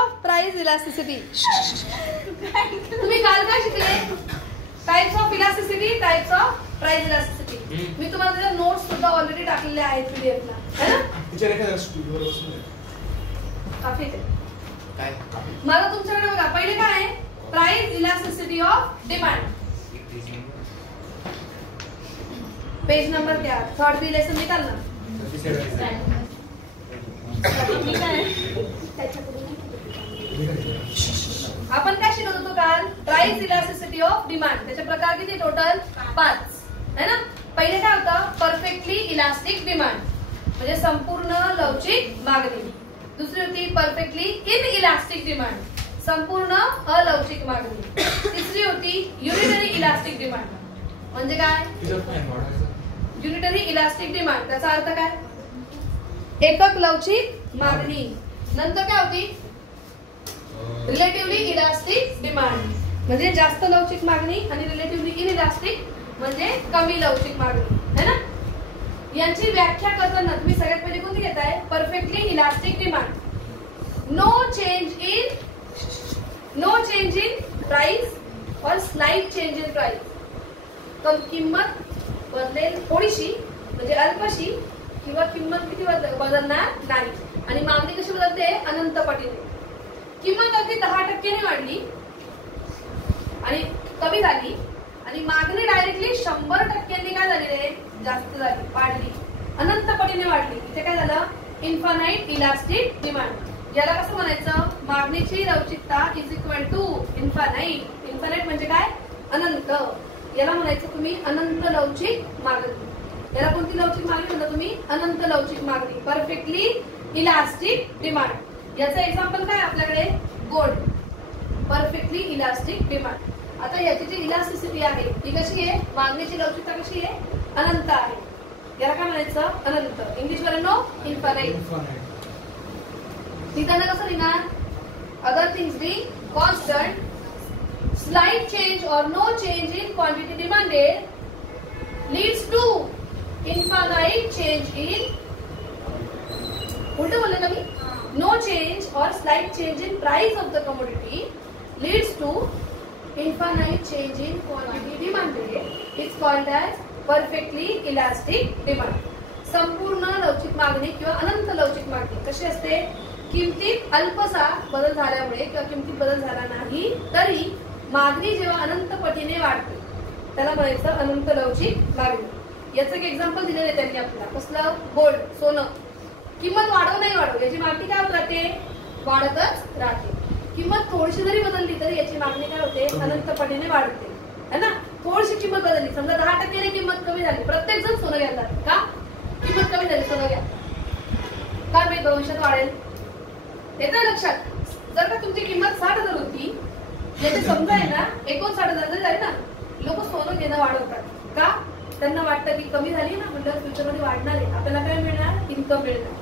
Of price elasticity. तुम्ही काल काय शिकले? Types of elasticity, types of price elasticity. मी तुम्हाला त्याच्या नोट्स सुद्धा ऑलरेडी टाकलेले आहेत पीडीएफ ला, है ना? टीचर एखाद्या स्टुडिओवर बसून काफी आहे काय माझं तुमच्याकडे बघा. पहिले काय आहे? Price elasticity of demand. Page number क्या? थर्ड बी लेसन निकाल ना. आपण काय शिकत होतो काल? Price elasticity of demand. त्याचे प्रकार किती टोटल? 5 है ना. पहिले काय होतं? परफेक्टली इलास्टिक डिमांड म्हणजे संपूर्ण लवचिक मागणी. दुसरी होती परफेक्टली इन इलास्टिक डिमांड, संपूर्ण अलवचिक मागणी. तिसरी होती युनिटरी इलास्टिक डिमांड म्हणजे काय? युनिटरी इलास्टिक डिमांड त्याचा अर्थ काय? एकक लवचिक मागणी. नंतर काय होती? रिलेटिव्हली इलास्टिक डिमांड म्हणजे जास्त लवचिक मागणी आणि रिलेटिव्हली इन इलास्टिक म्हणजे कमी लवचिक मागणी, है ना. यांची व्याख्या करताना तुम्ही सगळ्यात पहिले कोणती घेताय? Perfectly elastic demand. No change in price or slight change in price. किंमत बदलेल थोडीशी म्हणजे अल्पशी किंवा किंमत किती बदलणार नाही. आणि मागणी कशी बदलते? अनंत पटीने. किंमत अगदी 10% वाढली आणि कमी झाली आणि मागणी डायरेक्टली 100% काय झाली रे? जास्त झाली, वाढली, अनंत पटीने वाढली. इथे काय झालं? Infinite elastic demand. याला कसं म्हणायचं? मागणीची लवचिकता is equal to infinite. Infinite म्हणजे काय? अनंत. याला म्हणायचं तुम्ही अनंत लवचिक मागणी. याला कोणती लवचिक मागणी म्हणता तुम्ही? अनंत लवचिक मागणी, परफेक्टली इलास्टिक डिमांड. याचं एक्झाम्पल काय आपल्याकडे? Gold, perfectly elastic demand. आता याची जी इलास्टिसिटी आहे ती कशी आहे? मागणीची लवचिकता कशी आहे? अनंत आहे. याला काय म्हणायचं? अनंत. इंग्लिश मध्ये नो इन्फानाइट. लिहिताना कसं लिहिणार? Other things being constant, slight change और no change in quantity demanded leads to infinite change in. उलट बोलले ना मी? नो चेंज और slight change in price of the commodity leads to infinite change in quantity demanded is called as perfectly elastic demand. संपूर्ण लवचिक मागणी किंवा अनंत लवचिक मागणी कशी असते? किमतीत अल्पसा बदल झाल्यामुळे किंवा किमतीत बदल झाला नाही तरी मागणी जेव्हा अनंत पटीने वाढते त्याला म्हणायचं अनंत लवचिक मागणी. याचं एक एक्झाम्पल दिलेलं आहे त्यांनी आपल्याला. कसलं? गोल्ड, सोनं. किंमत वाढव नाही वाढव याची मागणी काय होत राहते? वाढतच राहते. किंमत थोडीशी जरी बदलली तरी याची मागणी काय होते? अनंत पटीने वाढते, है ना. थोडीशी किंमत बदलली, समजा 10% किंमत कमी झाली, प्रत्येक जण सोनं घ्यायला का? किंमत कमी झाली, सोनं घ्या. काय माहिती भविष्यात वाढेल? येतं लक्षात? जर का तुमची किंमत 60,000 होती, याचे समजा आहे ना 59,000 जरी झाली ना, लोक सोनं घेणं वाढवतात का? त्यांना वाटतं की कमी झाली ना म्हणजे फ्युचरमध्ये वाढणार आहे, आपल्याला काय मिळणार? इन्कम मिळणार.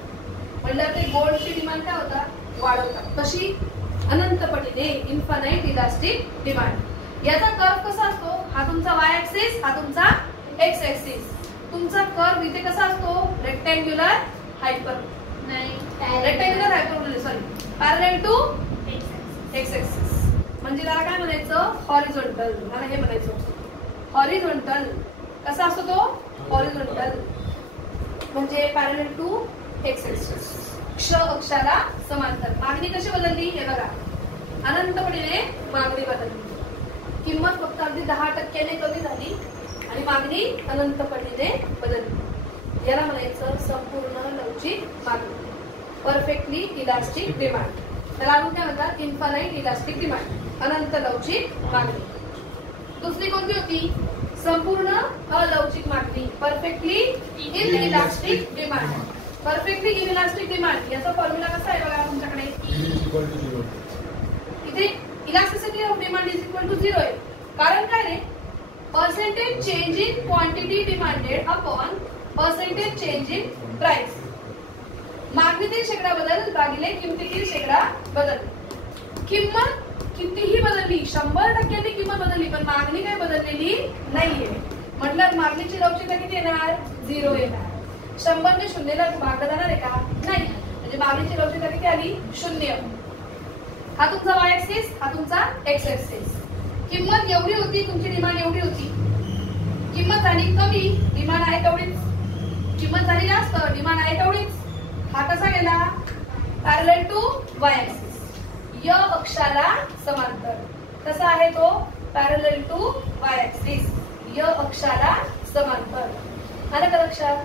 म्हणजे ते गोल्डची डिमांड काय होता? वाढवतात. कशी? अनंत पटीने, इन्फानाइट इलास्टिक डिमांड. याचा कर्व कसा असतो? हा तुमचा वाय ऍक्सिस, हा तुमचा एक्स ऍक्सिस. तुमचा कर्व इथे कसा असतो? रेक्टँग्युलर हायपर नाही, rectangular hyper sorry parallel to X axis. म्हणजे त्याला काय म्हणायचं? हॉरिझॉन्टल. मला हे म्हणायचं हॉरिझॉन्टल. कसा असतो तो? हॉरिझॉन्टल म्हणजे पॅरलल टू एक्स ऍक्सिस, क्ष अक्षाला समांतर. मागणी कशी बदलली? हे बघा, अनंतपणे मागणी बदलली. किंमत फक्त अगदी 10% कमी झाली आणि मागणी अनंतपणे बदलली. याला म्हणायचं संपूर्ण लवचिक मागणी, परफेक्टली इलास्टिक डिमांड. त्याला आपण काय म्हणतात? इन्फानाइट इलास्टिक डिमांड, अनंत लवचिक मागणी. दुसरी कोणती होती? संपूर्ण अलवचिक मागणी, perfectly in elastic demand. Perfectly inelastic demand याचा फॉर्म्युला कसा आहे बघा तुमच्याकडे? इथे elasticity of demand is equal to 0 आहे. कारण काय रे? Percentage change in quantity demanded upon percentage change in price. मागणीतील शेकडा बदल भागिले किमतीतील शेकडा बदल. किंमत कितीही बदलली, 100% किंमत बदलली, पण मागणी काय बदललेली नाहीये. म्हटलं मागणीची लवचिकता किती येणार? 0 येणार. 100 ने 0 ला भाग जाणार आहे का? नाही. म्हणजे मागणीची लवचिकता किती आली? 0. हा तुमचा y ऍक्सिस, हा तुमचा x ऍक्सिस. किंमत एवढी होती, तुमची डिमांड एवढी होती. किंमत झाली कमी, डिमांड आहे तेवढीच. किंमत झाली जास्त, डिमांड आहे तेवढीच. हा कसा गेला? पॅरलल टू y ऍक्सिस, य अक्षाला समांतर. कसा आहे तो? पॅरलल टू y ऍक्सिस, य अक्षाला समांतर. आलं का लक्षात?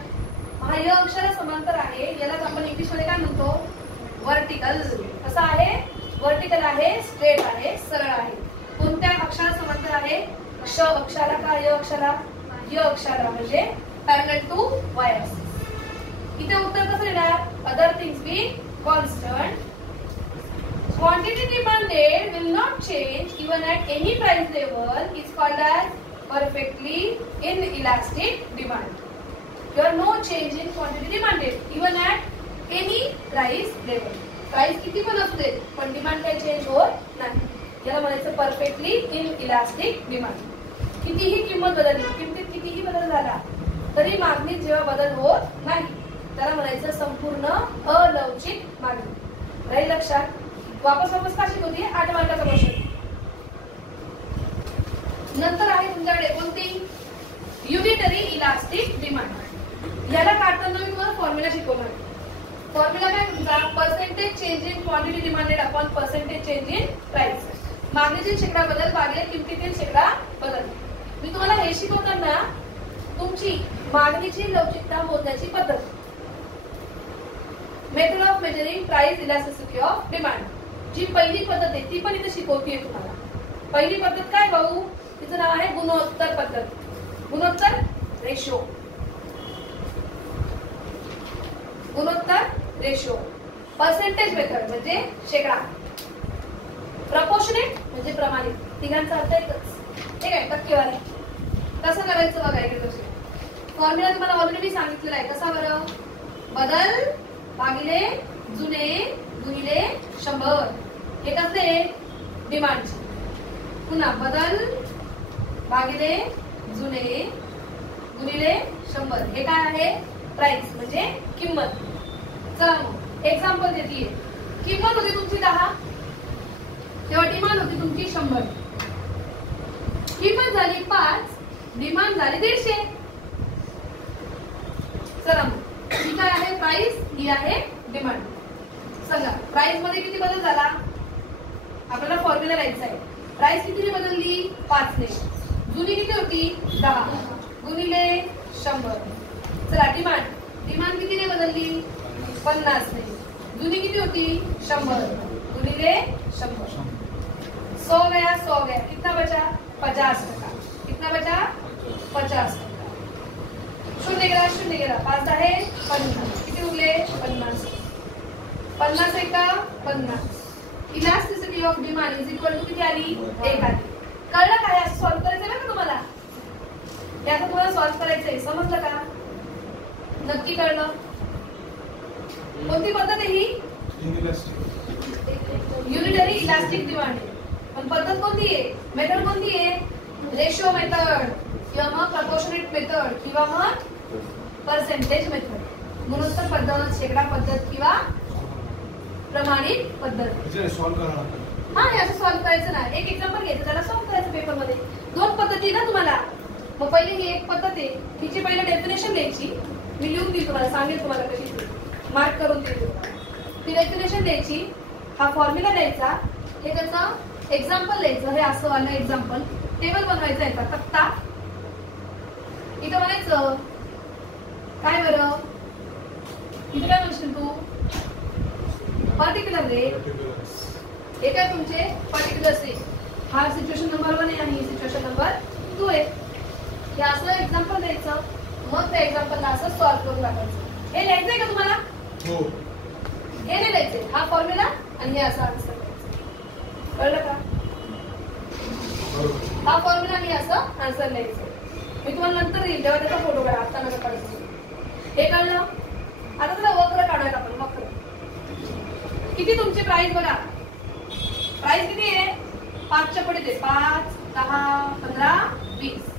हा य अक्षाला समांतर आहे, यालाच आपण इंग्लिश मध्ये काय म्हणतो? व्हर्टिकल. कसा आहे? व्हर्टिकल आहे, स्ट्रेट आहे, सरळ आहे. कोणत्या अक्षाला समांतर आहे? क्ष अक्षाला का य अक्षाला? य अक्षाला, म्हणजे पॅरलल टू y ऍक्सिस. इथे उत्तर कसं येणार? Other things being constant, quantity demanded will not change even at any price level is called as perfectly inelastic demand. There are no change in quantity demanded even at any price level. Price किती पण असते पण demand काही change होत नाही. याला म्हणायचं perfectly inelastic demand. कितीही किंमत बदलली, किमतीत कितीही बदल झाला तरी मागणीत जेव्हा बदल होत नाही त्याला म्हणायचं संपूर्ण अलवचिक मागणी. राहील लक्षात? वापस का शिकवते? 8 मार्काचा क्वेश्चन. नंतर आहे तुमच्याकडे कोणती? Unitary elastic demand. याला काढताना मी तुम्हाला फॉर्म्युला शिकवणार. फॉर्म्युला काय तुमचा? Percentage change in quantity demanded upon percentage change in price. मागणीतील शेकडा बदल भागिले किमतीतील शेकडा बदल. मी तुम्हाला हे शिकवताना तुमची मागणीची लवचिकता मोजण्याची पद्धत, method of measuring price elasticity of demand, जी पहिली पद्धत आहे ती पण इथे शिकवतीये तुम्हाला. पहिली पद्धत काय भाऊ? तिचं नाव आहे गुणोत्तर पद्धत. गुणोत्तर रेशो. गुणोत्तर रेशो. पर्सेंटेज मेथड म्हणजे शेकडा. प्रपोर्शनेट म्हणजे प्रमाणित. तिघांचा अर्थ एकच. ठीक आहे? टक्केवारी. कसं करायचं बघा इकडे. फॉर्म्युला तुम्हाला ऑलरेडी मी सांगितलेला आहे. कसा बरं? बदल भागिले जुने गुणिले 100. हे कसले? डिमांडचे. पुन्हा बदल भागिले जुने गुणिले 100. हे काय आहे? प्राइस म्हणजे किंमत. चला मग एक्झाम्पल देते. किंमत होती तुमची 10, तेव्हा डिमांड होती तुमची 100. किंमत झाली 5, डिमांड झाली 150. चला मग ही काय आहे? प्राइस, ही आहे डिमांड. सांगा प्राइस मध्ये किती बदल झाला? आपल्याला फॉर्म्युला लिहायचा आहे. प्राइस कितीने बदलली? 5 ने. जुनी किती होती? 10 गुणिले 100. चला डिमांड कितीने बदलली? 50 ने. जुनी किती होती? 100 गुणिले 100. 100 गया 100 गया, कितना बचा? 50%. कितना बचा? 50%. शून्य गेला 5 आहे 50. किती उरले? 50. 50 एका 50. Elasticity of demand is equal to किती आली? 1 आली. कळलं काय? असं सॉल्व्ह करायचं आहे का तुम्हाला? याचं तुम्हाला सॉल्व्ह करायचंय. समजलं का? नक्की कळलं? कोणती पद्धत आहे ही? Unitary elastic demand. पण पद्धत कोणती आहे? मेथड कोणती आहे? रेशो मेथड किंवा मग प्रपोर्शनेट मेथड किंवा मग पर्सेंटेज मेथड. गुणोत्तर पद्धत, शेकडा पद्धत किंवा प्रमाणित पद्धत. हा हे असं सॉल्व्ह करायचं ना. एक एक्झाम्पल घ्यायचं, त्याला सॉल्व्ह करायचं पेपर मध्ये. 2 पद्धती ना तुम्हाला. मग पहिले ही एक पद्धत आहे, तिची पहिले डेफिनेशन द्यायची. मी लिहून देईल तुम्हाला, सांगेल तुम्हाला कशी मार्क करून देईल. ती डेफिनेशन द्यायची, हा फॉर्म्युला द्यायचा, हे त्याचं एक्झाम्पल द्यायचं. हे असं आलं एक्झाम्पल. टेबल बनवायचा याचा तक्ता. इथं म्हणायचं काय बरं? इथं काय म्हणशील तू? पर्टिक्युलर रे. हे काय तुमचे पर्टिक्युलर से. हा सिच्युएशन नंबर 1 आहे आणि ही सिच्युएशन नंबर 2 आहे. हे असं एक्झाम्पल द्यायचं, मग त्या एक्झाम्पलला असं सॉल्व्ह करून टाकायचं. हे लिहायचंय का तुम्हाला? हो. हे नाही लिहायचंय. हा फॉर्म्युला आणि हे असं आन्सर द्यायचं. कळलं का? हा फॉर्म्युला आणि असं आन्सर लिहायचं. मी तुम्हाला नंतर देईल तेव्हा त्याचा फोटो काढा. आता नका काढायचं. हे कळलं? आता त्याला वक्र काढूयात आपण. वक्र किती तुमची प्राइस बघा. प्राइस किती आहे? 5 च्या पुढे ते 5, 10, 15, 20.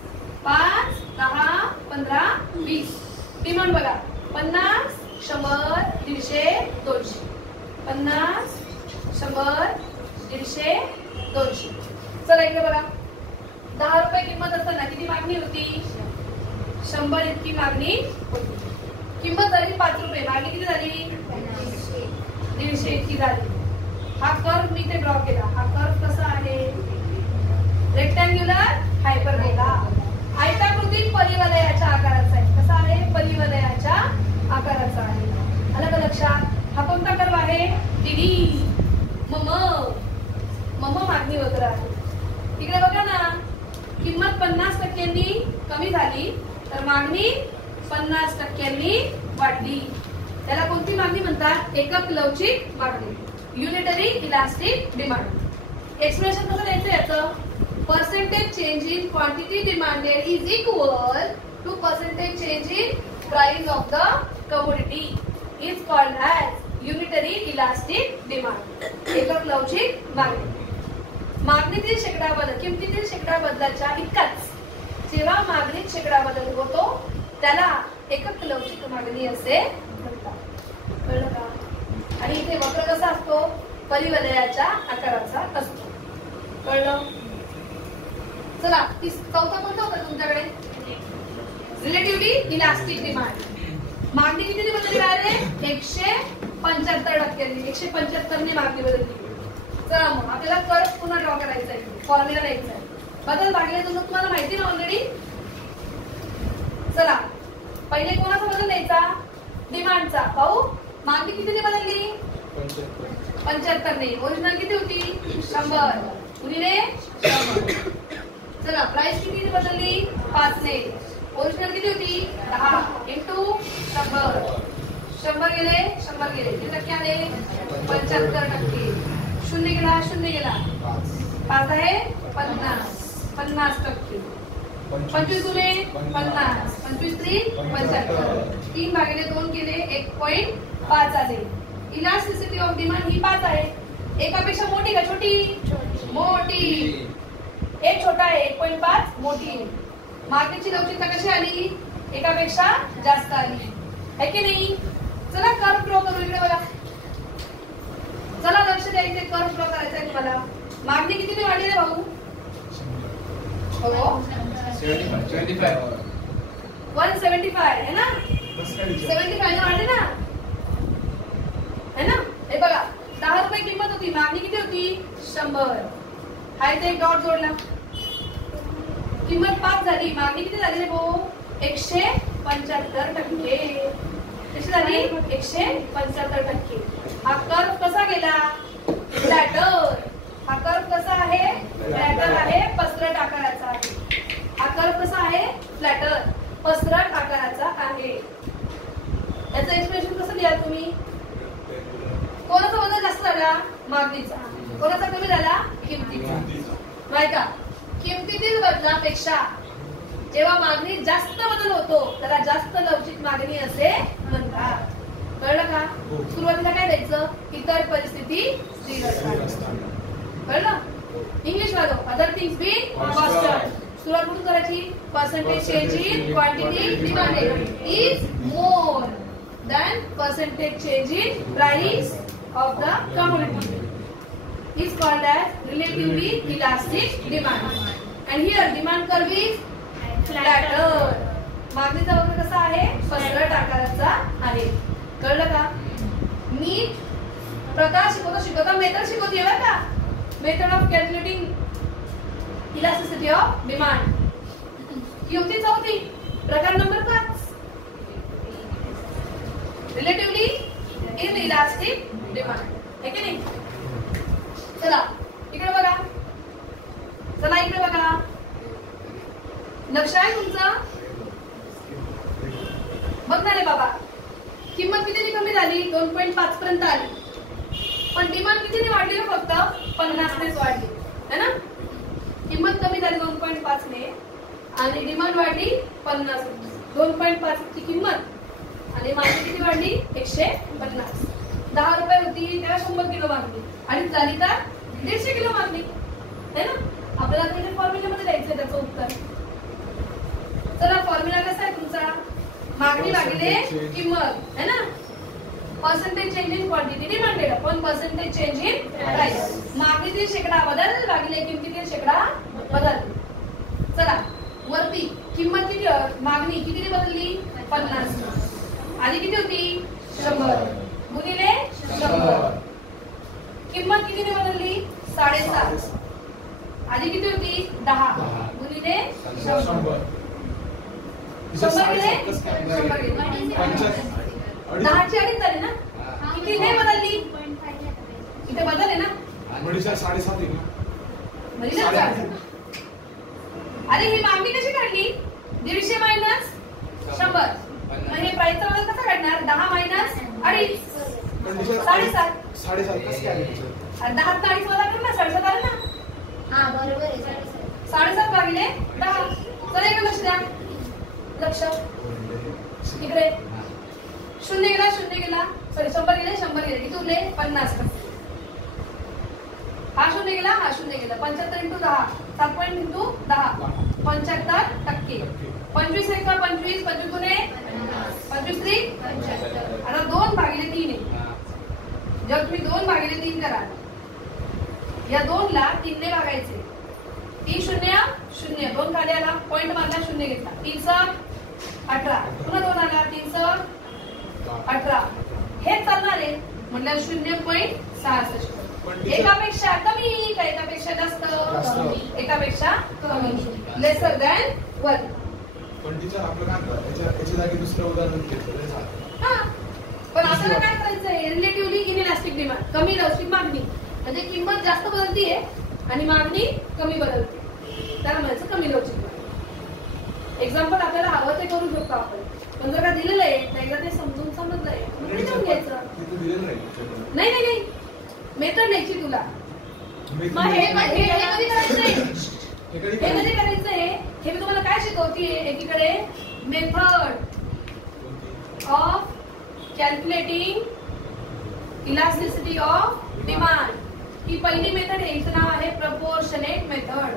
5, 10, 15, 20. डिमांड बघा 50, 100, 150, 200. 50, 100, 150, 200. चला इकडे बघा, 10 रुपये किंमत असताना किती मागणी होती? 100 इतकी मागणी होती. किंमत झाली 5 रुपये, मागणी किती झाली? 150 इतकी झाली. हा कर्व मी ते ड्रॉ केला. हा कर्व कसा आहे? रेक्टँग्युलर हायपरबोला, आयताकृती परिवलयाच्या आकाराचा आहे. कसा आहे? परिवलयाच्या आकाराचा आहे. आलं का लक्षात? हा कोणता कर्व आहे? टीडी. मम मागणी होत राहते. तिकडे बघा ना, किंमत 50% कमी झाली तर मागणी 50% वाढली. त्याला कोणती मागणी म्हणतात? एकक लवचिक मागणी, युनिटरी इलास्टिक डिमांड. एक्सप्रेशन कसं द्यायचं याचं? Percentage change in quantity demanded is equal to percentage change in price of the commodity is called as unitary elastic demand. एकक लवचिक मागणी. मागणीतील शेकडा बदल किमतीतील शेकडा बदलाच्या इतकाच जेव्हा मागणीत शेकडा बदल होतो त्याला एकक लवचिक मागणी असे म्हणतात. कळलं का? आणि इथे वक्र कसा असतो? परिवलयाच्या आकाराचा असतो. कळलं? चला, चौथा कोणता होता तुमच्याकडे? Relatively elastic demand. मागणी किती बदलली आहे? 175%. 175 ने मागणी बदलली. चला मग आपल्याला कर्व पुन्हा ड्रॉ करायचा आहे, फॉर्म्युला द्यायचा आहे. बदल भागले तर तुम्हाला माहिती ना ऑलरेडी. चला, पहिले कोणाचा बदल द्यायचा? डिमांडचा. पाहू, मागणी किती बदलली? 75 ने. ओरिजिनल किती होती? 100 गुणिले 100. चला, प्राइस किती बदलली? 5 ने. ओरिजिनल किती होती? 10 इंटू 100. 100 गेले 100 गेले. किती टक्के आले? 75%. शून्य गेला 5 आहे 50%. 25 गुणे 50, 25 3 75. 3 भागिले 2 केले 1.5 आले. इलास्टिसिटी ऑफ डिमांड ही 5 आहे. एकापेक्षा मोठी का छोटी? मोठी. एक छोटा आहे 1.5, मोठी. मागणीची लवचिकता कशी आली? एकापेक्षा जास्त आली है की नाही? चला कर्व ड्रॉ करू. इकडे बघा, चला लक्ष द्या, इथे कर्व ड्रॉ करायचा आहे तुम्हाला. मागणी किती वाढली रे भाऊ? हो 75. 175 है ना? 75 वाढले ना, है ना? हे बघा, 10 रुपये किंमत होती, मागणी किती होती? 100. हा इथे एक डॉट जोडला. किंमत 5 झाली, मागणी किती झाली रे भाऊ? 175%. कशी झाली? 175%. हा कर्व कसा गेला? फ्लॅटर. हा कर्व कसा आहे? फ्लॅटर आहे, पसरट आकाराचा आहे. हा कर्व कसा आहे? फ्लॅटर, पसरट आकाराचा आहे. याचं एक्सप्रेशन कसं द्याल तुम्ही? कोणाचा बदल जास्त झाला? मागणीचा. कोणाचा कमी झाला? किमतीचा. माहिती का? किमतीतील बदलापेक्षा जेव्हा मागणी जास्त बदल होतो त्याला जास्त लवचिक मागणी असे म्हणतात. कळलं का? सुरुवातीला काय द्यायचं? इतर परिस्थिती स्थिर असतात. कळलं? इंग्लिश वालो अदर थिंग्स बी कॉन्स्टंट. सुरुवात कुठून करायची? Percentage change in quantity demanded is more than percentage change in price of the commodity is called as relatively elastic demand. And here demand curve is flatter. मागणीचा वक्र कसा आहे? पसरट आकाराचा आहे. कळलं का? मी प्रकार शिकवता मेथड शिकवते बरं का? Method of calculating elasticity of demand. किमती चौथी, प्रकार number 5, relatively in elastic demand. है की नाही? चला इकडे बघा, चला इकडे बघा. लक्ष आहे तुमचं? बघणार आहे बाबा. किंमत किती कमी झाली? 2.5 पर्यंत आली, पण डिमांड किती वाढली? फक्त 50 नेच वाढली, है ना? किंमत कमी झाली 2.5 ने आणि डिमांड वाढली 50. 2.5 ची किंमत आणि मागणी किती वाढली? 150. 10 रुपये होती तेव्हा 100 किलो मागणी आणि झाली तर 150 किलो मागणी, है ना? आपल्याला त्याच्या फॉर्म्युल्यामध्ये द्यायचं त्याचं उत्तर. चला, फॉर्म्युला कसा आहे तुमचा? मागणी भागिले किंमत, है ना? Percentage change in quantity demanded upon percentage change in price. मागणीतील शेकडा बदल भागिले किमतीतील शेकडा बदल. चला वरती किंमत किती, मागणी कितीने बदलली 50. आधी किती होती 100 गुणिले 100. किंमत कितीने बदलली 7.5. आधी किती होती 10 गुणिले 100. 100 गेले 10ची अडीच झाली ना. किती नाही बदलली इथे बदल आहे ना. म्हणजे 7.5 म्हणजे अरे ही मागणी कशी काढली 150 मायनस 100. मग हे प्राइसचा बदल कसा काढणार 10 मायनस 2.5 7.5. 7.5 कसं काय 10 अडीच वजा कर ना 7.5 आलं ना. हा बरोबर आहे 7.5 भागिले 10. चला इकडे लक्ष द्या. लक्ष इकडे 0 गेला 0 गेला सॉरी 100 गेले 100 गेले किती उरले 50. हा 0 गेला हा 0 गेला 75 × 10 7 पॉइंट × 10 75%. 25 एक 25 25 गुणे 25 3 आता 2 भागिले 3 आहे. जेव्हा तुम्ही 2 भागिले 3 कराल या 2 ला 3 ने भागायचे. 3 0 0 2 खाली आला पॉइंट मारला 0 घेतला 3 18 पुन्हा 2 आला 3 18. हेच चालणार आहे म्हटलं 0.66. एकापेक्षा कमी का एकापेक्षा जास्त एकापेक्षा कमी लेसर दॅन 1. पण टीचर आपलं काय करायचं याच्या जागी दुसरं उदाहरण घेतलं. हा पण आपल्याला काय करायचंय रिलेटिव्हली इनइलास्टिक डिमांड कमी लवचिक मागणी म्हणजे किंमत जास्त बदलतीये आणि मागणी कमी बदलते त्याला म्हणायचं कमी लवचिक मागणी. एक्झाम्पल आपल्याला हवं ते करू शकतो आपण पण जर का दिलेलं आहे तर एकदा ते समजलंय घ्यायचं. नाही नाही नाही मेथड न्यायची तुला. मग हे कधी करायचंय हे कधी करायचंय हे मी तुम्हाला काय शिकवतीये. एकीकडे method of calculating elasticity of demand ही पहिली मेथड आहे. हिचं नाव आहे proportionate method.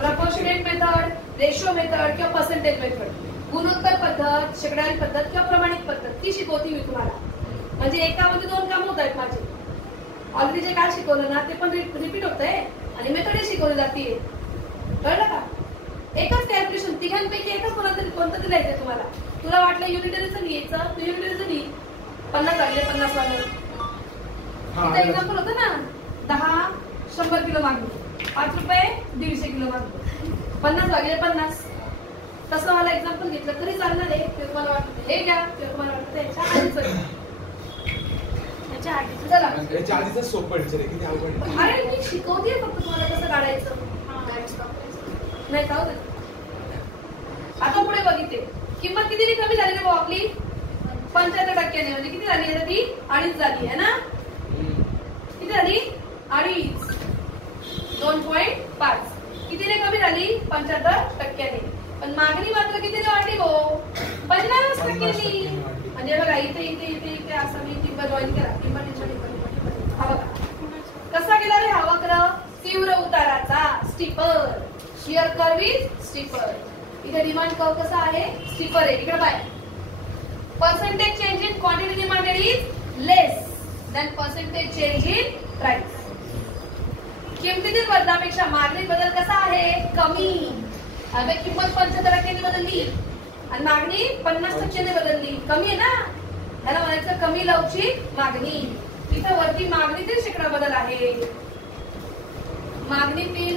Proportionate method ratio method किंवा पर्सेंटेज मेथड गुणोत्तर पद्धत शेकड्यावारी पद्धत किंवा प्रमाणित पद्धत ती शिकवती मी तुम्हाला. म्हणजे एकामध्ये 2 काम होत आहेत माझे. ऑलरेडी जे काय शिकवलं ना ते पण रिपीट होत आहे आणि मेथड शिकवली जाते. कळलं का. एकच कॅल्क्युलेशन तिघांपैकी एकच कोणतं तरी लिहायचं तुम्हाला. तुला वाटलं युनिटरीचं लिहायचं तू युनिटरीचं लिही 50 लागले 50 वाले. एक्झाम्पल होतं ना 10 100 किलो मागणी 5 रुपये 150 किलो मागणी 50 लागले 50. तसं मला एक्झाम्पल घेतलं तरी चालणार आहे. ते तुम्हाला वाटतं हे घ्या ते तुम्हाला वाटतं याच्या आधीच चला याच्या आधीच सोपं आहे किती अवघड. अरे मी शिकवते फक्त तुम्हाला कसं काढायचं नाही का. आता पुढे बघितले किंमत किती कमी झाली भाऊ आपली 75% म्हणजे किती झाली आता ती 2.5 झाली आहे ना. किती झाली 2.5 2.5 कितीने कमी झाली 75%. पण मागणी मात्र कितीने वाढली भाऊ 50%. म्हणजे बघा इथे इथे इथे इथे असं मी किंमत जॉईन करा किंमत हा बघा कसा गेला रे हा वक्र तीव्र उताराचा steeper sheer curve is steeper. इथे डिमांड कर्व कसा आहे स्टीपर आहे. इकडे पाय percentage change in quantity demanded is less than percentage change in price. किमतीतील बदलापेक्षा मागणी बदल कसा आहे कमी. अबे किंमत 75% बदलली आणि मागणी 50% बदलली कमी आहे ना. त्याला म्हणायचं कमी लवचिक मागणी. इथे वरती मागणीतील शेकडा बदल आहे. मागणीतील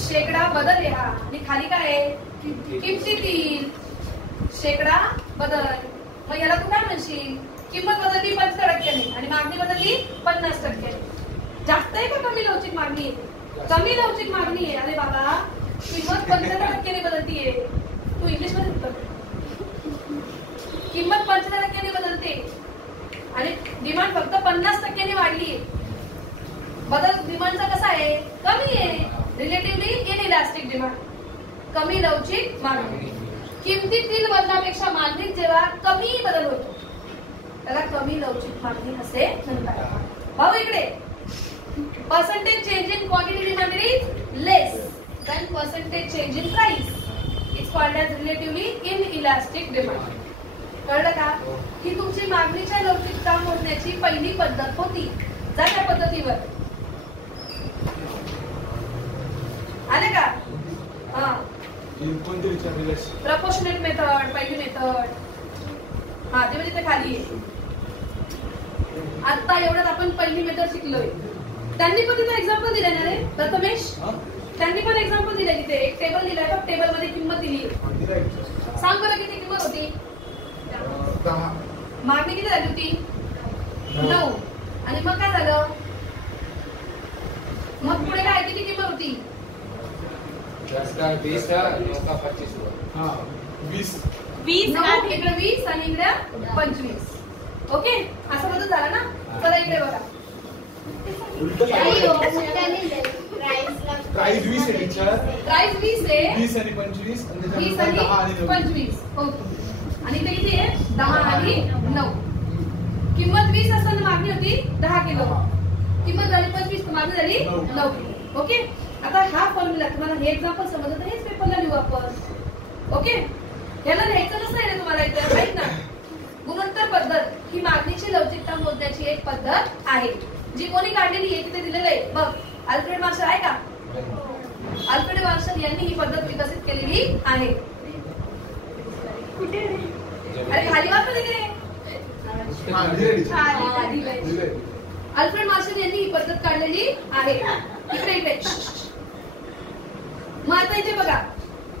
शेकडा बदल आहे हा आणि खाली काय आहे किमतीतील शेकडा बदल. मग याला तू काय म्हणशील किंमत बदलली 50% आणि मागणी बदलली 50%. जास्त आहे का कमी लवचिक मागणी आहे. कमी लवचिक मागणी आहे. अरे बाबा किंमत 75% बदलतीये. तू इंग्लिश मध्ये उत्तर किंमत 75% बदलते आणि डिमांड फक्त 50% वाढली. बदल डिमांडचा कसा आहे कमी आहे. रिलेटिव्हली इनइलास्टिक डिमांड कमी लवचिक मागणी. किमतीतील बदलापेक्षा मागणीत जेव्हा कमी बदल होतो त्याला कमी लवचिक मागणी असे म्हणतात. भाऊ इकडे percentage change in quantity demanded is less than percentage change in price. It's called as relatively inelastic demand. कळलं का? ही तुमची मागणीच्या लवचिकता मोजण्याची पहिली पद्धत होती. जा त्या पद्धतीवर आले का? हा, कोणते विचारलेले? प्रपोर्शनेट मेथड पहिली मेथड. हा, ते म्हणजे ते खाली आहे. आता एवढ्यात आपण पहिली मेथड शिकलोय. त्यांनी पण तिथे एक्झाम्पल दिले ना रे प्रथमेश? त्यांनी पण एक्झाम्पल दिले. तिथे एक टेबल दिलाय बघ, टेबल मध्ये किंमत दिली. सांग बरं किती किंमत होती? 10. मागणी किती झाली होती? 9. आणि मग काय झालं? मग पुढे काय किती किंमत होती? 10 का 20 का 9 का 25 हुआ. हाँ 20. 20 इकडे 20 आणि इकडे 25. ओके, असा बदल झाला ना? चला इकडे बघा. प्राइस 20 आहे टीचर. प्राइस 20 आहे. 20 आणि 25 आणि 20 त्याच्यानंतर 10 आणि आणि 9. 25. ओके. आणि इथे किती आहे? 10 आणि 9. किंमत 20 असताना मागणी होती 10 किलो. किंमत झाली 25, मागणी झाली 9 किलो. ओके, आता हा फॉर्म्युला तुम्हाला हे एक्झाम्पल समजलं तर हेच पेपरला लिहू आपण. ओके, याला लिहायचं नसतं आहे तुम्हाला इथे, माहित ना? गुणोत्तर पद्धत ही मागणीची लवचिकता मोजण्याची एक पद्धत आहे, जी कोणी काढलेली आहे तिथे दिलेलं आहे बघ. अल्फ्रेड मार्शल आहे का? अल्फ्रेड मार्शल यांनी ही पद्धत विकसित केलेली आहे. अरे खाली वाचलं तिथे. हाँ दिले टीचर. अल्फ्रेड मार्शल यांनी ही पद्धत काढलेली आहे. इकडे इकडे. मग आता इथे बघा,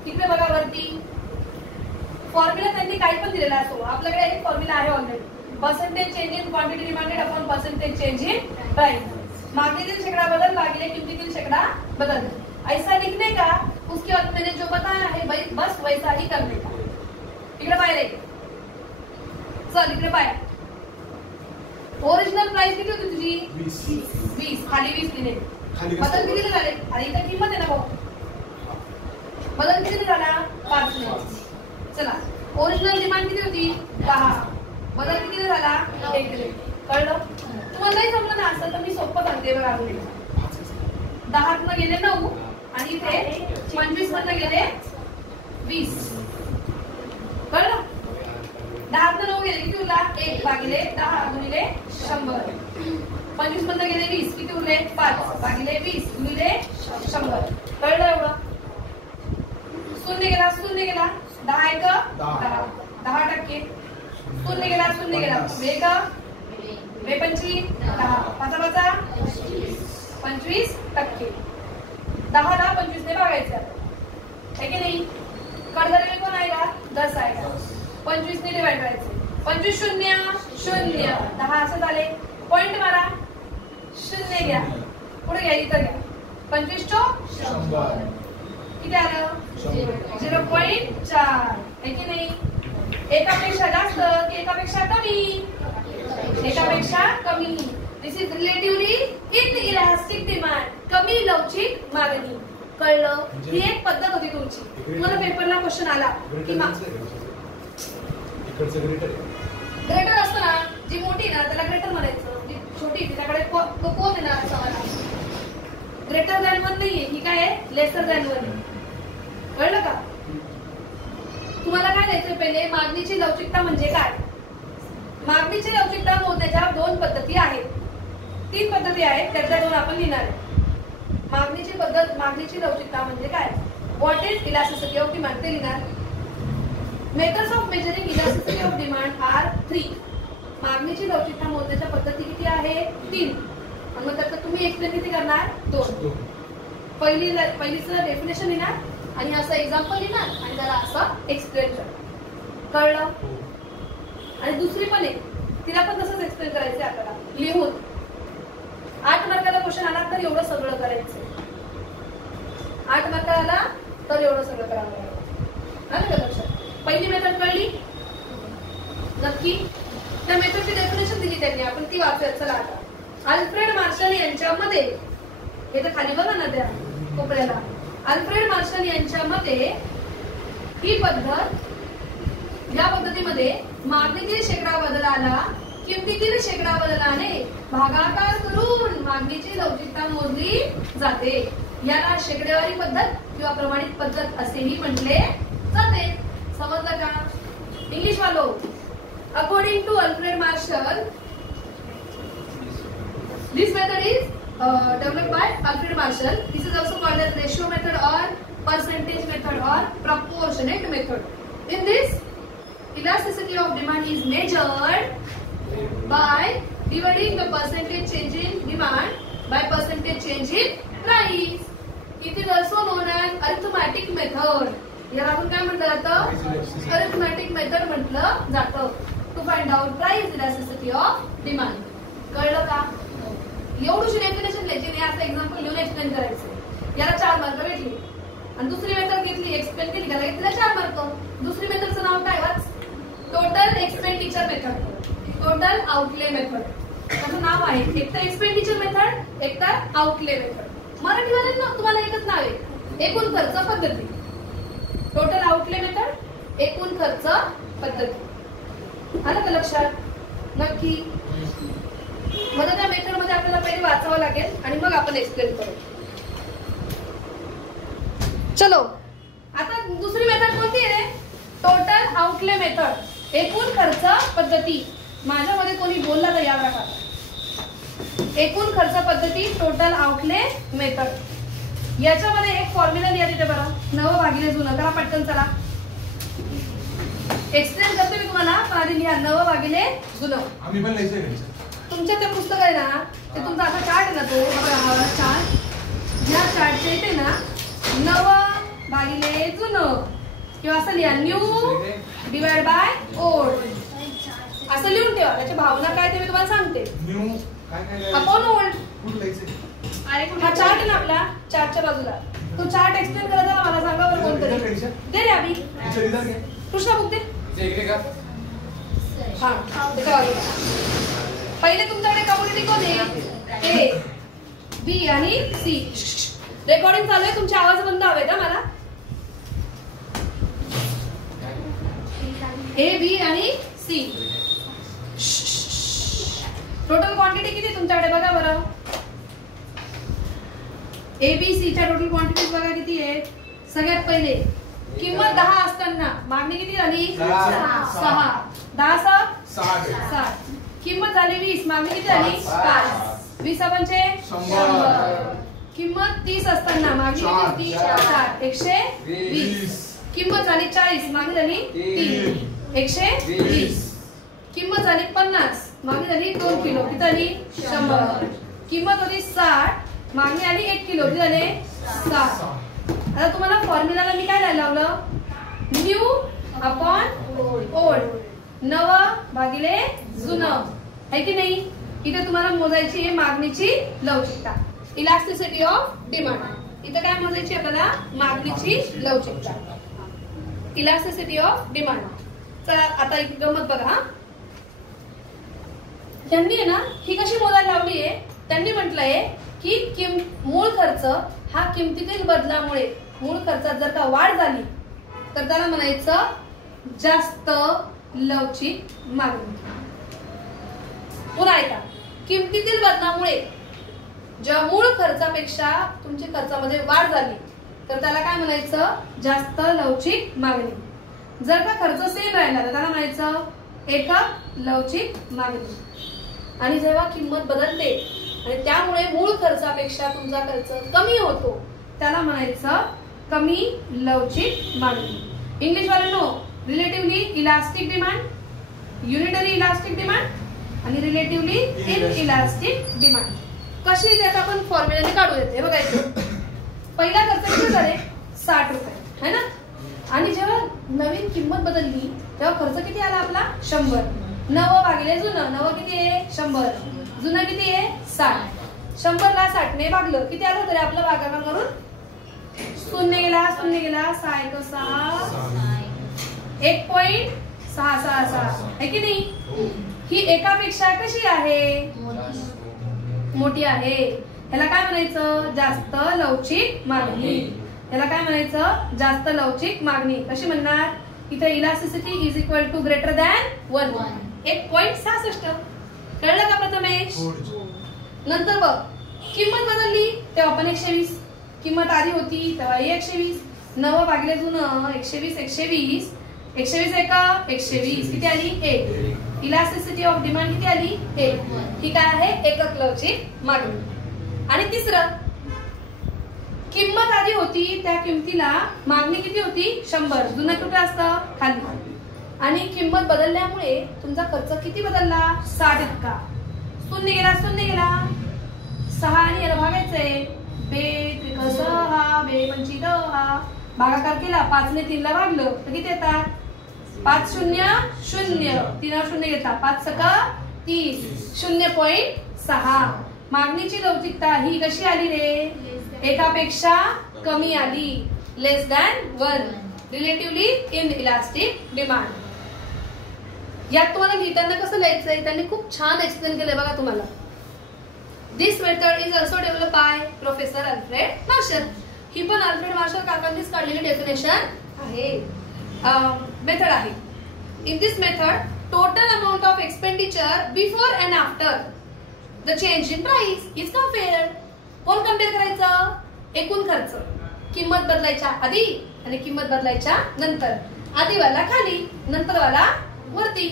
इकडे बघा वरती फॉर्म्युला त्यांनी काही पण दिलेला असतो. आपल्याकडे एक फॉर्म्युला आहे already. Percentage change in quantity demanded upon percentage change in price. मागणीतील शेकड़ा बदल भागिले किमतीतील शेकड़ा बदल. ऐसा लिखने का, उसके बाद मैंने जो बताया है भाई बस वैसा ही करने का. इकडे बाहेर आहे. चल इकडे बाहेर. ओरिजिनल प्राइस किती होती तुझी? 20. खाली 20 दिले. बदल किती झाले? अरे इथं किंमत आहे ना भाऊ. बदल किती झाला? 5. चला, ओरिजिनल डिमांड किती होती? 10. बदल किती झाला? 1 दिले. कळलं? तुम्हाला नाही जमलं ना असं तर मी सोपं सांगते बघा. 10 मधनं गेले 9 आणि इथे 25 मधनं गेले 20. कळलं? 10 मधनं 9 गेले किती उरला? 1 भागिले 10 गुणिले 100. 25 मधनं गेले 20 किती उरले? 5 भागिले 20 गुणिले 100. कळलं एवढं? शून्य गेला 10 एक 10%. शून्य गेला 2 25 10 5 25%. 10 ला 25 ने भागायचं है की नाही? कडधरी कोण आएगा? 10 आएगा. 25 ने डिवाइड करायचे. 25 शून्य 0 10 असं झाले. पॉइंट मारा. 0 घ्या, पुढे घ्या, इथं घ्या. 25 to 100 किती आलं? 0.4 है की नाही? एकापेक्षा जास्त की एकापेक्षा कमी? एकापेक्षा कमी. दिस इज रिलेटिव्हली इनइलास्टिक डिमांड. कमी लवचिक मागणी. कळलं? ही एक पद्धत होती तुमची. तुम्हाला पेपरला क्वेश्चन आला की ग्रेटर असतं ना, जी मोठी ना त्याला ग्रेटर म्हणायचं, जी छोटी तिच्याकडे कोण येणार सवाला? ग्रेटर दॅन 1 नाहीये, ही काय आहे? Lesser than 1. कळलं का? तुम्हाला काय द्यायचं पहिले? मागणीची लवचिकता म्हणजे काय? मागणीची लवचिकता मोजण्याच्या 2 पद्धती आहेत. 3 पद्धती आहेत, त्यातल्या 2 आपण लिहिणार आहे. मागणीची लवचिकता म्हणजे काय? What is elasticity of demand ते लिहिणार. Methods of measuring elasticity of demand are 3. मागणीची लवचिकता मोजण्याच्या पद्धती किती आहे? 3. आणि मग त्यात तुम्ही एक्सप्लेन किती करणार? 2. पहिलीचं डेफिनेशन लिहिणार आणि असं एक्झाम्पल लिहिणार आणि त्याला असं एक्सप्लेन करणार. कळलं? आणि दुसरी पण आहे, तिला पण तसंच एक्सप्लेन करायचं आपल्याला लिहून. 8 मार्काला क्वेश्चन आला तर एवढं सगळं करायचं. 8 मार्काला आला तर एवढं सगळं करावं लागेल. आलं का लक्षात? पहिली मेथड कळली नक्की? त्या मेथडची डेफिनेशन दिली त्यांनी, आपण ती वाचूया. चला आता. अल्फ्रेड मार्शल यांच्या मते, हे तर खाली बघा ना त्या कोपऱ्याला, अल्फ्रेड मार्शल यांच्या मते ही पद्धत, या पद्धतीमध्ये मागणीतील शेकडा बदलाला किमतीतील शेकडा बदलाने भागाकार करून मागणीची लवचिकता मोजली जाते. याला शेकडेवारी पद्धत किंवा प्रमाणित पद्धत असेही म्हटले जाते. समजलं का? इंग्लिश वालो According to Alfred Marshall, this method is developed by Alfred Marshall. This is also called as ratio method or percentage method or proportionate method. In this, elasticity of demand is measured by dividing the percentage change in demand by percentage change in price. It is also known as arithmetic method. याला आपण काय म्हटलं जातं? Arithmetic method म्हटलं जातं to find out price elasticity of demand. कळलं का? एवढीशी definition लिहायची नाही, असं एक्झाम्पल लिहून एक्सप्लेन करायचं. याला 4 मार्क भेटली आणि दुसरी मेथड घेतली एक्सप्लेन केली का तिला 4 मार्क. दुसरी मेथडचं नाव काय? वाच. Total expenditure method, total outlay method. त्याचं नाव आहे. एक तर एक्सपेंडिचर मेथड, एक तर आउटले मेथड. मराठीमध्ये तुम्हाला एकच नाव आहे, एकूण खर्च पद्धती. टोटल आउटले मेथड, एकूण खर्च पद्धती. आलं का लक्षात? नक्की. मला त्या मेथड मध्ये आपल्याला पहिले वाचावं लागेल आणि मग आपण एक्सप्लेन करू. चलो, आता दुसरी मेथड कोणती आहे? टोटल आउटले मेथड, एकूण खर्च पद्धती. माझ्यामध्ये कोणी बोलला तर याद राखा. एकूण खर्च पद्धती, टोटल आउटले मेथड. याच्यामध्ये एक फॉर्म्युला लिहा तिथे बरं. 9 भागिले जुनं. करा पटकन, चला एक्सप्लेन करते मी तुम्हाला. पण आधी लिहा 9 भागिले जुनं. आम्ही पण लिहायचं. तुमच्या ते पुस्तक आहे ना, ते तुमचा असा चार्ट आहे ना, तो बघा चार्ट. या चार्टच्या इथे ना 9 भागिले जुनं किंवा असं लिहा न्यू डिवाइड बाय ओल्ड असं लिहून ठेवा. त्याची भावना काय ते मी तुम्हाला सांगते. न्यू काय अपॉन ओल्ड. कुठं लिहायचं? हा चार्ट आहे ना आपला, चार्टच्या बाजूला. तो चार्ट एक्सप्लेन करायचा ना मला, सांगा बरं कोणतरी. दे रे अभि. कृष्णा बुक दे. हा त्याच्या बाजूला. पहिले तुमच्याकडे कम्युनिटी कोण आहे? ए, बी आणि सी. रेकॉर्डिंग चालू आहे, तुमचे आवाज बंद हवेत का मला? ए, बी आणि सी. टोटल क्वांटिटी किती तुमच्याकडे बघा बरं. एबीसी च्या टोटल क्वांटिटीज बघा किती आहे. सगळ्यात पहिले किंमत 10 असताना मागणी किती झाली? 6. 10 60. किंमत झाली 20, मागणी किती झाली? 5. 20 पंचे 100. किंमत 30 असताना मागणी किती होती? 4. 120. किंमत झाली 40, मागणी झाली 3. 120. किंमत झाली 50, मागणी झाली 2 किलो, किती झाली? 100. किंमत होती 60, मागणी आली 1 किलो, किती झाले? 6. आता तुम्हाला फॉर्म्युलाला मी काय लावलं? New upon old. 9 भागिले जुनं, है की नाही? इथे तुम्हाला मोजायची आहे मागणीची लवचिकता, इलास्टिसिटी ऑफ डिमांड. इथे काय मोजायची आपल्याला? मागणीची लवचिकता, इलास्टिसिटी ऑफ डिमांड. चला आता एक गंमत बघा. त्यांनी ना ही कशी मोजायला लावली आहे? त्यांनी म्हटलंय की मूळ खर्च हा किमतीतील बदलामुळे, मूळ खर्चात जर का वाढ झाली तर त्याला म्हणायचं जास्त लवचिक मागणी. पुन्हा ऐका, किमतीतील बदलामुळे ज्या मूळ खर्चापेक्षा तुमच्या खर्चामध्ये वाढ झाली तर त्याला काय म्हणायचं? जास्त लवचिक मागणी. जर का खर्च सेम राहिला तर त्याला म्हणायचं एकक लवचिक मागणी. आणि जेव्हा किंमत बदलते आणि त्यामुळे मूळ खर्चापेक्षा तुमचा खर्च कमी होतो त्याला म्हणायचं कमी लवचिक मागणी. इंग्लिश वाल्यांनो, relatively elastic demand, unitary elastic demand आणि रिलेटिव्हली इनइलास्टिक डिमांड. कशी त्यात आपण फॉर्म्युलाने काढू येते बघायचं. पहिला खर्च किती झाले? 60 रुपये है ना. आणि जेव्हा नवीन किंमत बदलली तेव्हा खर्च किती आला आपला? 100. 9 भागिले जुनं. 9 किती आहे? 100. जुनं किती आहे? 60. 100 ला 60 ने भागलं किती आलं तरी आपलं भागाकार करून? शून्य गेला, शून्य गेला. 6 1 6. 1.666 है की नाही. ही एकापेक्षा कशी आहे? मोठी आहे. ह्याला काय म्हणायचं? जास्त लवचिक मागणी. ह्याला काय म्हणायचं? जास्त लवचिक मागणी. कशी म्हणणार? इथे elasticity is equal to greater than 1. 1.66. कळलं का प्रथमेश? नंतर बघ, किंमत बदलली तेव्हा पण 120. किंमत आधी होती तेव्हा 120. 9 भागिले जुनं 120. 120 120 एका 120 किती आली? 1. इलास्टिसिटी ऑफ डिमांड किती आली? 1. ही काय आहे? एकक लवचिक मागणी. आणि तिसरं, किंमत आधी होती त्या किमतीला मागणी किती होती? 100. जुनं कुठे असतं? खाली. आणि किंमत बदलल्यामुळे तुमचा खर्च किती बदलला? 60 इतका. शून्य गेला, शून्य गेला. 6 आणि याला भागायचंय. बे त्रिक 6, बे पंची 10. भागाकार केला, 5 ने 3 ला भागलं तर किती येतात? 5 शून्य 0. 3 शून्य घेता, 5 सका 30. 0.6. मागणीची लवचिकता ही कशी आली रे? एकापेक्षा कमी आली. Less than 1. Relatively in elastic demand. यात तुम्हाला लिहिताना कसं लिहायचंय त्यांनी खूप छान एक्सप्लेन केलंय बघा तुम्हाला. This method is also develop by professor Alfred Marshall. ही पण अल्फ्रेड मार्शल काकांनीच काढलेली डेफिनेशन आहे, मेथड आहे. In this method total amount of expenditure before and after the change in price is compared. कोण कम्पेअर करायचं? एकूण खर्च. किंमत बदलायच्या आधी आणि किंमत बदलायच्या नंतर. आधीवाला खाली, नंतरवाला वरती.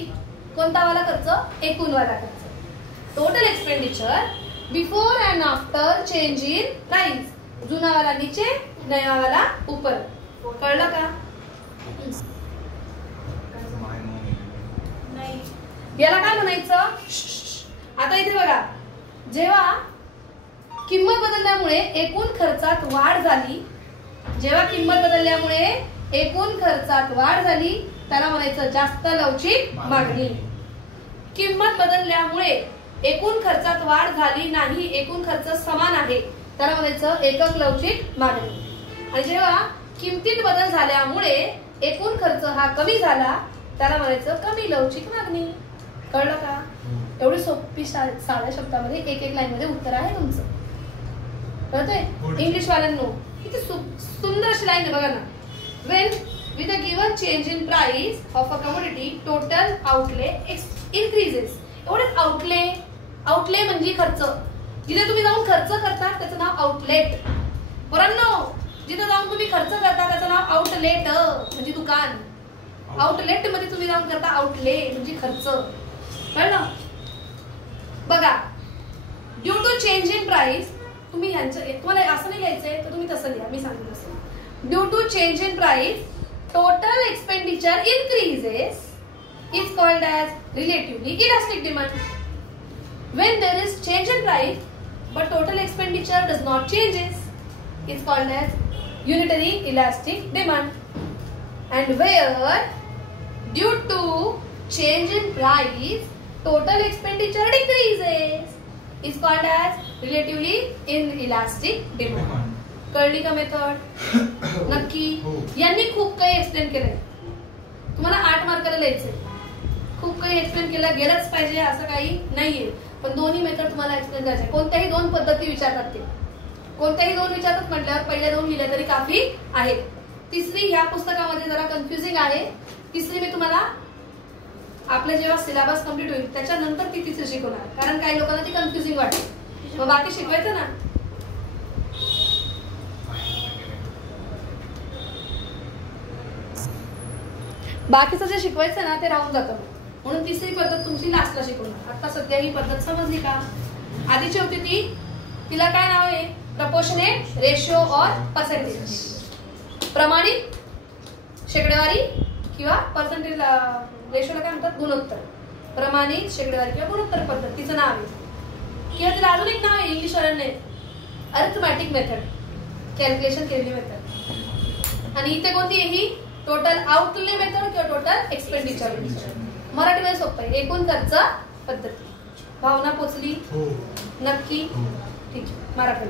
कोणता वाला खर्च? एकूण वाला खर्च. Total expenditure before and after change in price. जुना वाला नीचे, नया वाला ऊपर. कळलं का? याला काय म्हणायचं? आता इथे बघा, जेव्हा किंमत बदलल्यामुळे एकूण खर्चात वाढ झाली, जेव्हा किंमत बदलल्यामुळे एकूण खर्चात वाढ झाली त्याला म्हणायचं जास्त लवचिक मागणी. किंमत बदलल्यामुळे एकूण खर्चात वाढ झाली नाही, एकूण खर्च समान आहे त्याला म्हणायचं एकक लवचिक मागणी. आणि जेव्हा किमतीत बदल झाल्यामुळे एकूण खर्च हा कमी झाला त्याला म्हणायचं कमी लवचिक मागणी. कळलं का? एवढी सोपी साध्या शब्दामध्ये एक लाईन मध्ये उत्तर आहे तुमचं. कळतंय? इंग्लिश वाल्यांनो किती सुंदर अशी लाईन आहे बघा ना. Wien with a given change in price of a commodity total outlay increases. एवढेच आउटले म्हणजे खर्च. जिथे तुम्ही जाऊन खर्च करता त्याचं नाव आउटलेट. पोरांनो, जिथे जाऊन तुम्ही खर्च करता त्याचं नाव आउटलेट म्हणजे दुकान. आउटलेट मध्ये तुम्ही जाऊन करता आउटले म्हणजे खर्च. कळलं? बघा, due to change in price, तुम्ही तुम्हाला असं नाही लिहायचंय तर तुम्ही तसं लिहा, मी सांगितलं असं. Due to change in price total expenditure increases is called as relatively elastic demand. When there is change in price but total expenditure does not changes, it's called as unitary elastic demand. And where due to change in price total expenditure decreases, is called as relatively inelastic demand. कळली का method? नक्की. यांनी खूप काही explain केलंय. तुम्हाला 8 मार्काला लिहायचंय. खूप काही एक्सप्लेन केलं गेलंच पाहिजे असं काही नाहीये, पण दोन्ही मेथड तुम्हाला एक्सप्लेन करायचे. कोणत्याही 2 पद्धती विचारतात ते. कोणत्याही 2 विचारतात म्हटल्यावर पहिल्या 2 लिहिल्या तरी काफी आहेत. तिसरी ह्या पुस्तकामध्ये जरा कन्फ्युजिंग आहे. तिसरी मी तुम्हाला आपलं जेव्हा सिलेबस कम्प्लीट होईल त्याच्यानंतर ती तिसरी शिकवणार, कारण काही लोकांना ती कन्फ्युजिंग वाटते. मग बाकी शिकवायचं ना. बाकीचं जे शिकवायचं ना ते राहून जातं, म्हणून तिसरी पद्धत तुमची लास्टला शिकवणार. आता सध्या ही पद्धत समजली का? आधीची होती तिला काय नाव आहे? प्रपोर्शनेट रेशियो और पर्सेंटेज. प्रमाणित शेकडेवारी किंवा पर्सेंटेज रेशियोला काय म्हणतात? गुणोत्तर. प्रमाणित शेकडेवारी किंवा गुणोत्तर पद्धत तिचं नाव आहे. किंवा तिला अजून एक नाव आहे इंग्लिश वाल्यांने, अरिथमॅटिक मेथड, कॅल्क्युलेशन केलेली मेथड. आणि इथे कोणती आहे? ही टोटल आउटले मेथड किंवा टोटल एक्सपेंडिचर. मराठीमध्ये सोपं आहे. एकूण खर्च पद्धती. भावना पोचली? नक्की. ठीक आहे, मराठी.